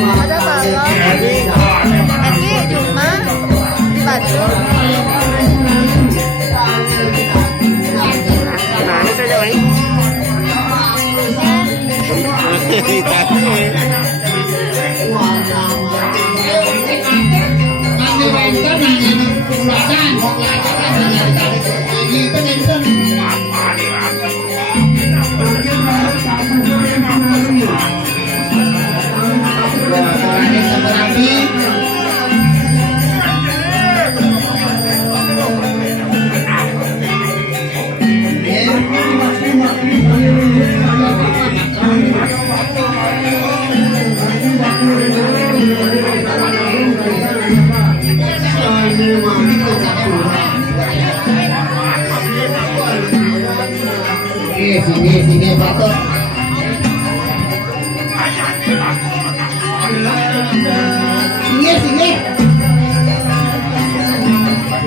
Ada balon. Eki cuma di Bandung. Mana saja, Wai? Sini patut. Sini.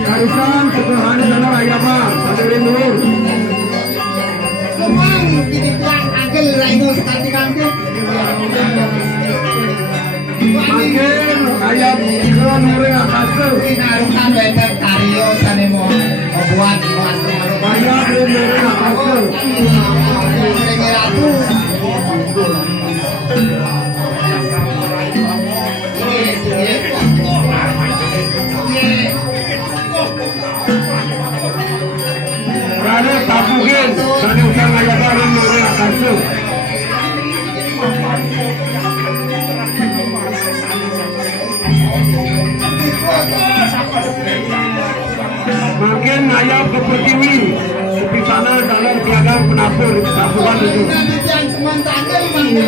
Karisan ketuhanan adalah ayama, pada nur. Kemang jadi pulang agel raino sekali kangen. Makin ayam ke nure akase. Inarukan bener kario sanemo buat Ayam ke nure akase. Ratu. Rane tapukin, rane usang ayama ke nure akase. Makin ayam ke Pertiwi, di sana dalam piagam penabur tabuhan itu. Yang sementara sini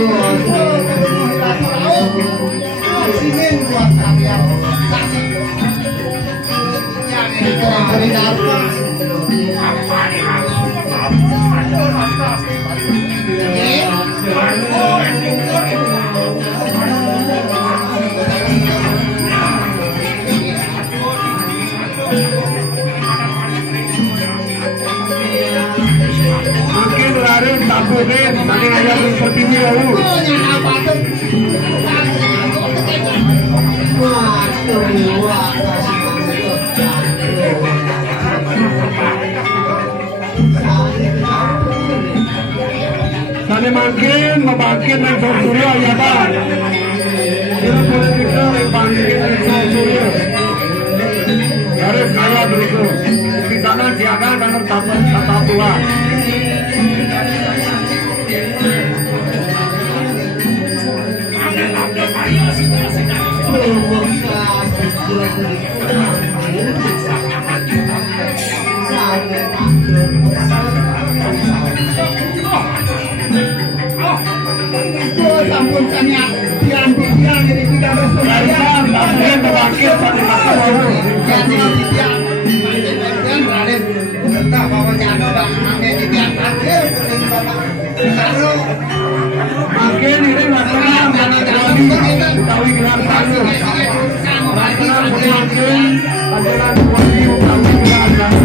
buat kalian. Makin lari tabuhin, makin ayam ke Pertiwi lalu. Sana makin membangkit dari Surya ya Pak. Kita boleh kita membangkit dari Surya. Harus kaya begitu. Di sana jaga dan tata tua. Sampun kami tiang ini tidak ada Kalian makin membangkit dari masa lalu. Makin ini masalah Betawi gelar satu. Masalah makin adalah Betawi gelar satu.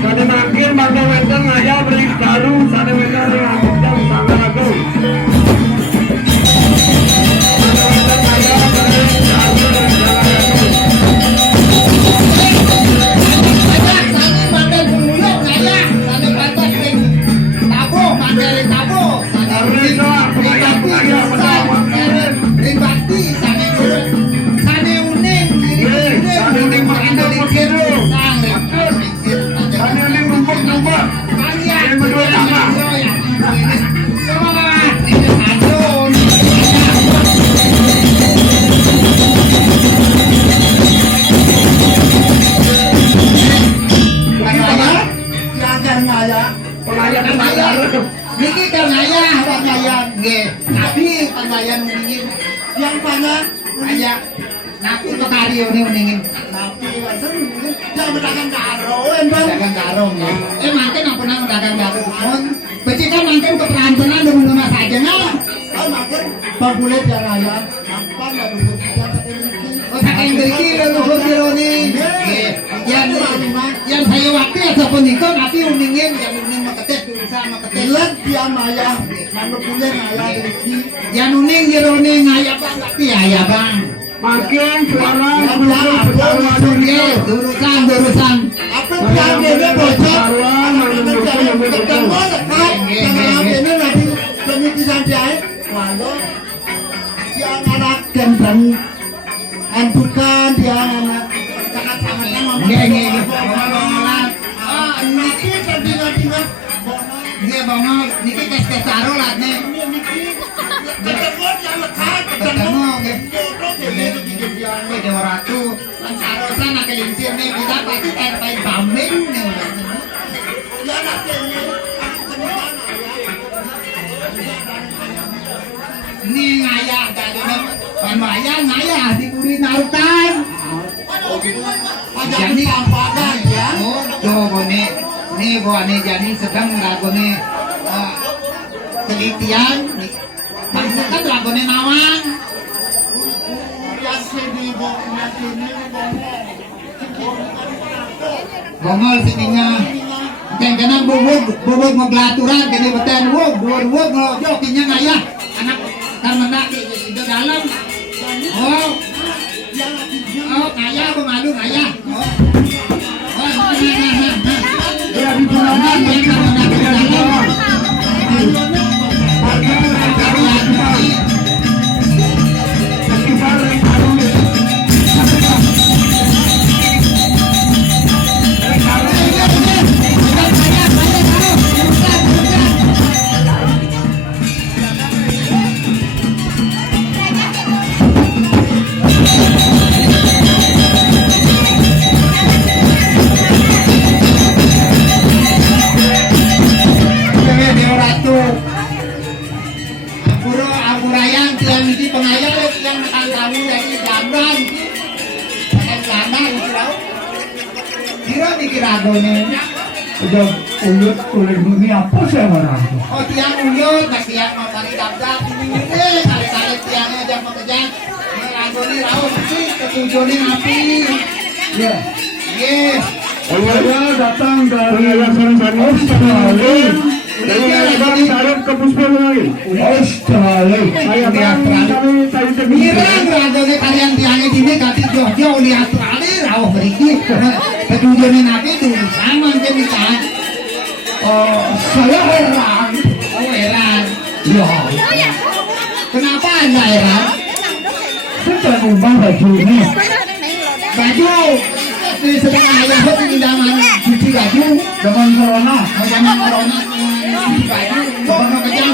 Sana makin mangga weteng ayam beri baru sana mereka yang sedang sangat lagu. Sana weteng ayam beri baru dan sangat lagu. Pengayaan Niki kanaya pamayan nggih. Tapi pamayan uningin Yang mana? aya. Nah, untuk kari uningin. Tapi jangan berdagang karo, entah. Dagang karung ya. Makin apa nang dagang karung pun. Becikan makin ke perantaran dengan rumah saja nah. Kalau makan bagulet yang ayam, apa nggak dulu kita Oh, saking beri leluhur dironi. Yang saya waktu ya sepun itu tapi uningin yang uning maketes dulu sama maketes. Lihat dia maya, mana punya maya rezeki. Yang uning dironi ngaya bang tapi ya bang. Makin sekarang Durusan. Apa yang dia bocor? Ketemu lekat, karena ini nanti pemitisan dia. Lalu yang anak gendeng, bukan dia anak sangat-sangatnya mama. Niki terdingat-ingat. Dia bongol, niki tes taruh lah nih. Ketemu yang lekat, Ketemu nggih. dia. Dewa Ratu, lan sarosan nak kelincir nih kita pasti terbaik bambing nih. Ya anak ini, Ini ngayah dadone panwaya ngayah diburi narukan. jadi pampakan ya. Oh, coba nih buane jadi sedang lagone telitian nih. Maksudkan lagone nawang. Yang sini yang sini Bongol sininya. Jangan bubuk ngegelaturan kene beten wog ngojok kinya ngayah anak karena di dalam. Oh, ngayah apa malu ngayah. Oh, ya di bulanan udah uyut kulit bumi apa sih orang? Oh tiang uyut, nak tiang mau cari dabdak ini kali-kali tiangnya aja mau kejar. Ngagoni raus sih, ketujuannya api. Ya. Yes. Awalnya datang dari Yayasan Sanus Salim. Dari Yayasan Sarif ke Puspalai. Australia. Saya kami tadi Mirang ngagoni kalian tiangnya gini kati jauh-jauh lihat Australia raus beriki. Ketujuannya api dulu sama jadi kan. saya heran. Oh heran. Ya. Kenapa anda heran? Kita ngubah baju ini. Baju di sedang ayah itu pinjaman cuci baju Dengan corona. zaman corona cuci baju corona kejang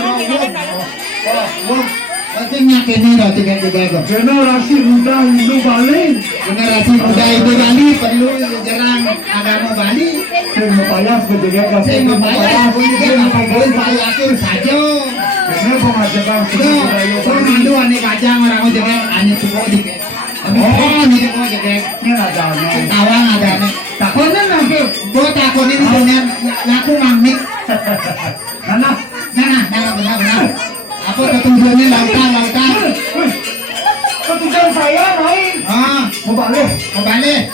pentingnya kini dah tiga-tiga itu Generasi muda Hindu Bali. generasi muda itu Bali perlu jarang agama Bali Saya membayar ketika saya membayar pun bayar saja Ini pengajaran itu pemandu aneh kacang orang jangan aneh tuh dikit oh ini kok jadi Ini ada tawang ada nih takonin nanti gua takonin dengan ngaku ngamik Karena benar apa ketujuannya lautan ketujuan saya lain. Mau balik.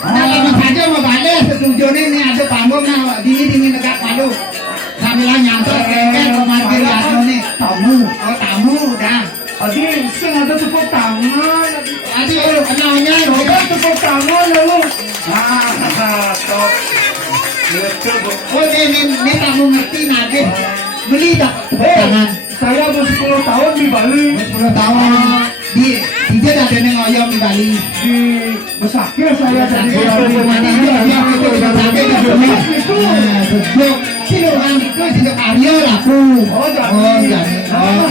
Nah saja mau balik ketujuannya ini ada pamung nah dingin dekat palu sambil nyamper keket pemarkir lasno nih tamu udah Tadi sing ada tepuk tangan. tadi kenalnya Coba tepuk tangan lalu. Top. oh ini tamu ngerti nanti beli tak tepuk tangan Saya udah 10 tahun di Bali. 10 tahun di dia ada yang ngoyong di Bali Di Besakih saya jadi siluman itu tidak Arya laku Oh, jadi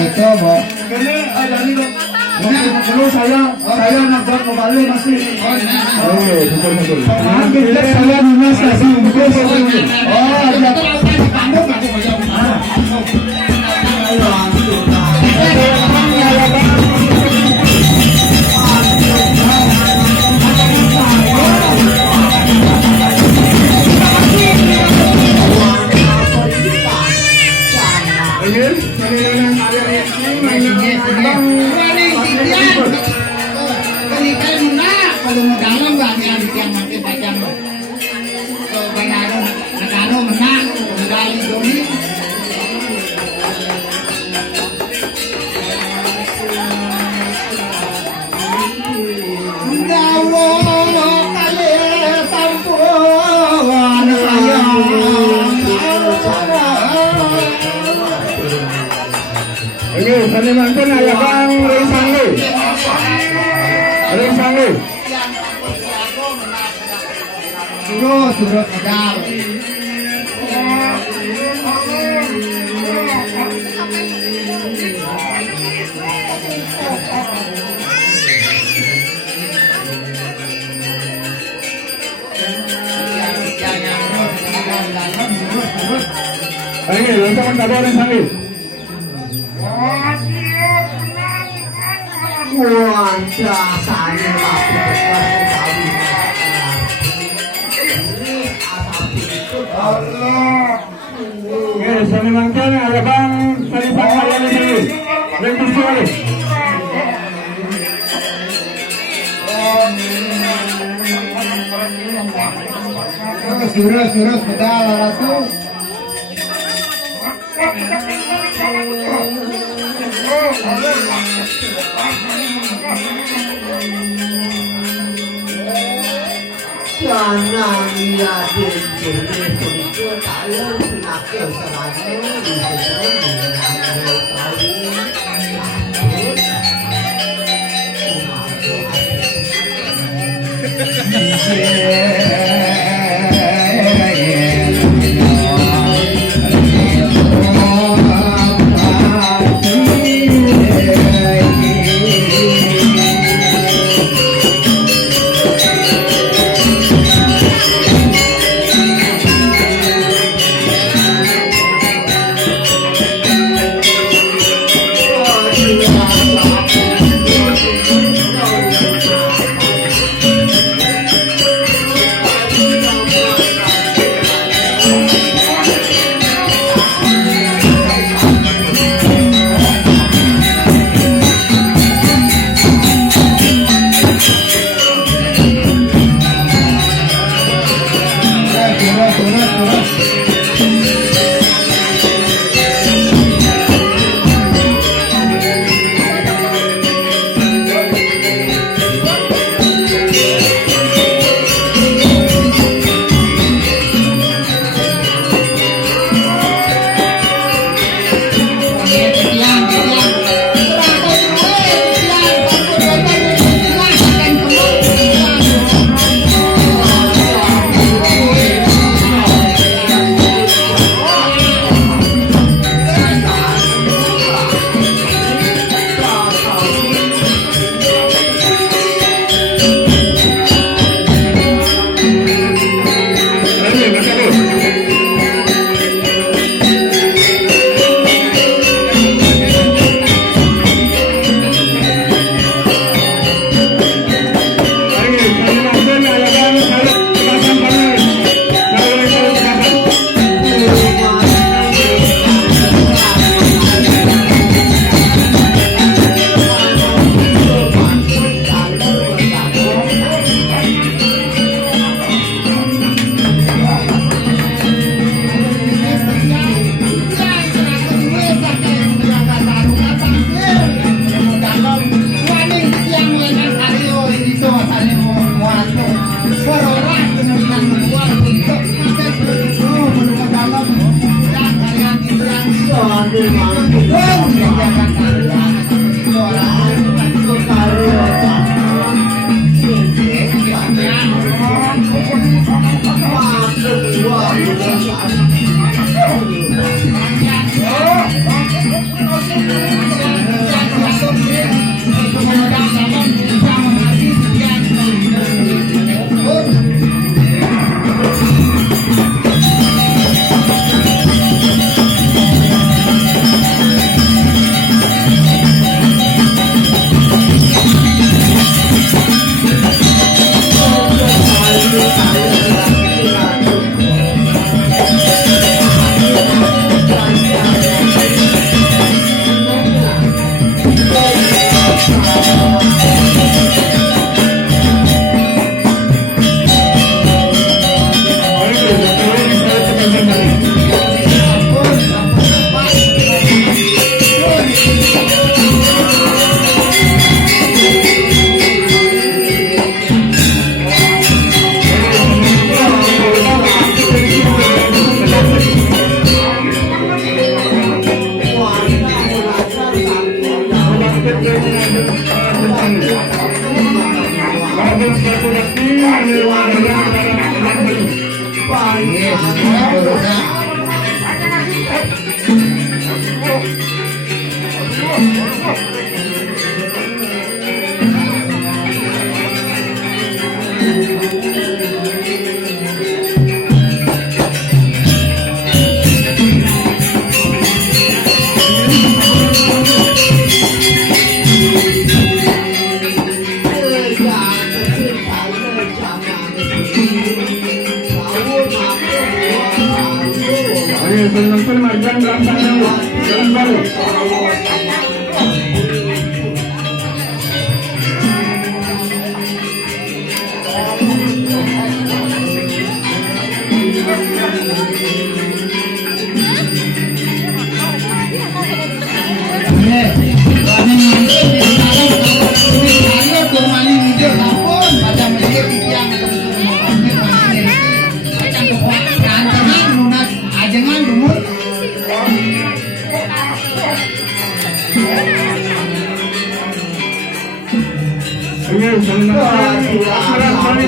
gitu boh Ini ada nih dok. Dulu saya nabrak ke Bali masih. Betul. Akhirnya saya lunas kasih bungkus. oh ada lautan di Bandung aku ngoyong Ingin salinan ayah ini Kalikai muna kalau mau dalam bang yang makin tajam. So Nagano menang medali Doni. Dawo kali tampuan sayang. Ingin salinan kan ayah bang Reisanglu. Reisanglu. Turut medal. Ingin teman kabar Reisanglu. Ingin salinan kan ayah bang Salifah Maryani Sanglu. Lentus kembali. Terus medal ratu. Jangan liatin jenis itu kalian penyakit selalu di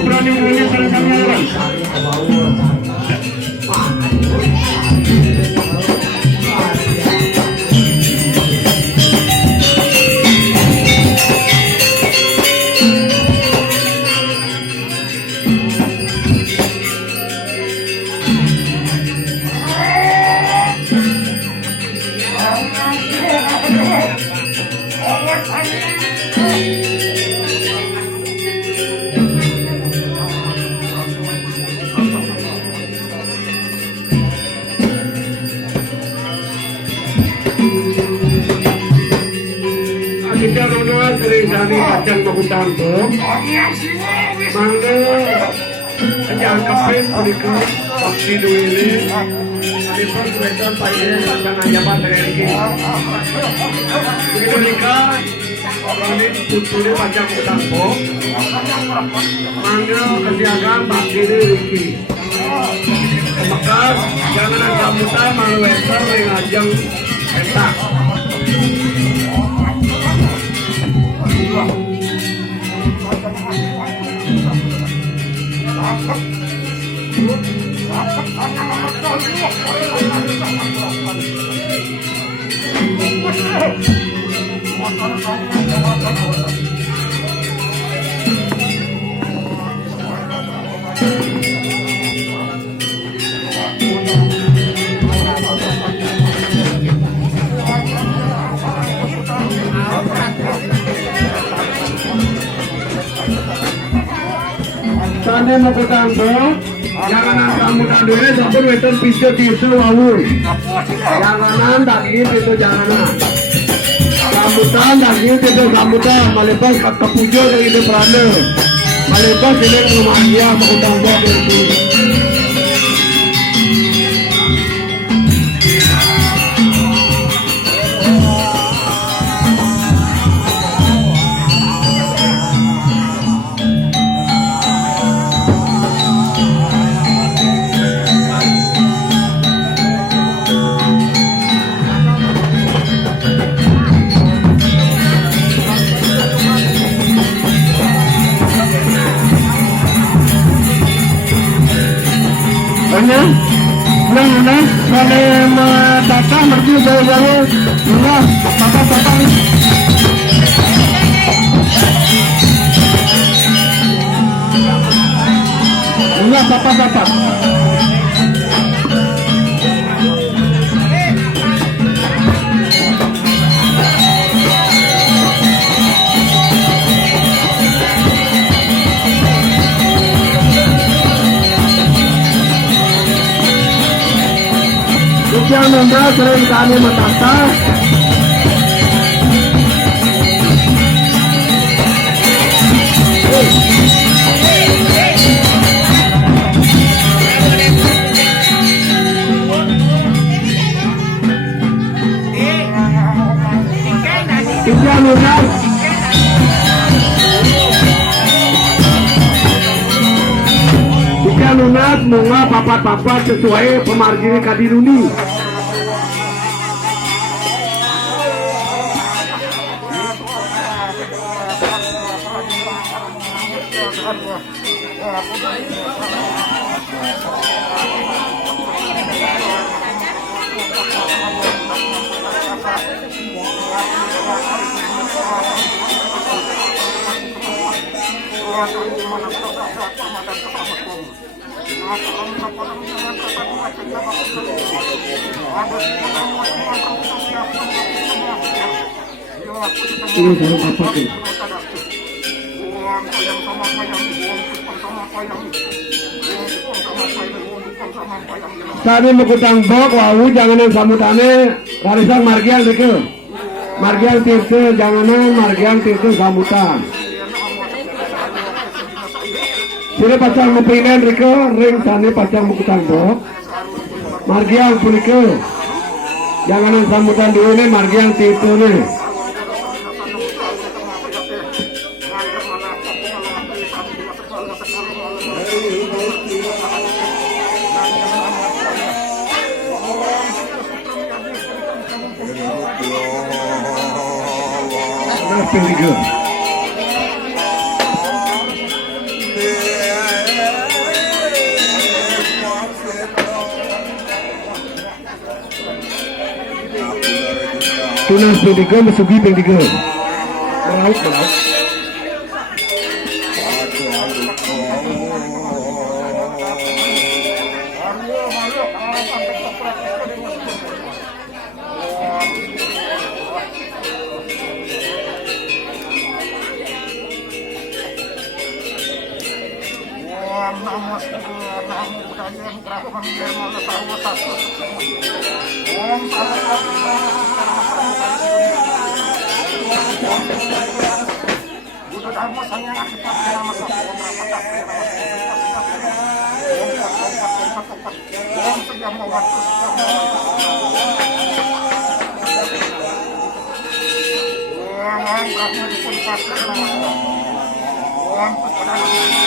Berani saling kamera. Kita teman-teman sering dari kacang Makutanto, mangga kacang kapit berikut pasti duit ini pun mereka saya kacang ajaban dari ini. Begitu nikah, ini putune kacang Makutanto, mangga kesiagaan pasti duit. Bekas jangan ada muta malu weser dengan ajang petak. Tanda Makutanto, janganan kamu tandure sabun weton pisau tisu wawur. Janganan daging itu janganan. Sambutan daging itu sambutan malepas kata pujo dari itu peranda. Malepas ini rumah dia Makutanto itu. Nah, mana tata merti jauh-jauh, nah, tata. Nah, tata. Yang nanda sering kali matata. Yang nanda. Jika lunat bunga papat-papat sesuai pemargini kadiruni. Ini baru apa tuh? Tadi Makutanto, wau jangan sambutannya Barisan Margian Rike. Margian Tirta Janganan, Margian Tirta Sambutan. Sini pasang mempinen Rike, ring sana pasang mukutan dok. Margian Punike. Janganan sambutan dulu nih, Margian Tirta nih. Very good. Tunas pendidikan Mesugi pendidikan. Melaut. Om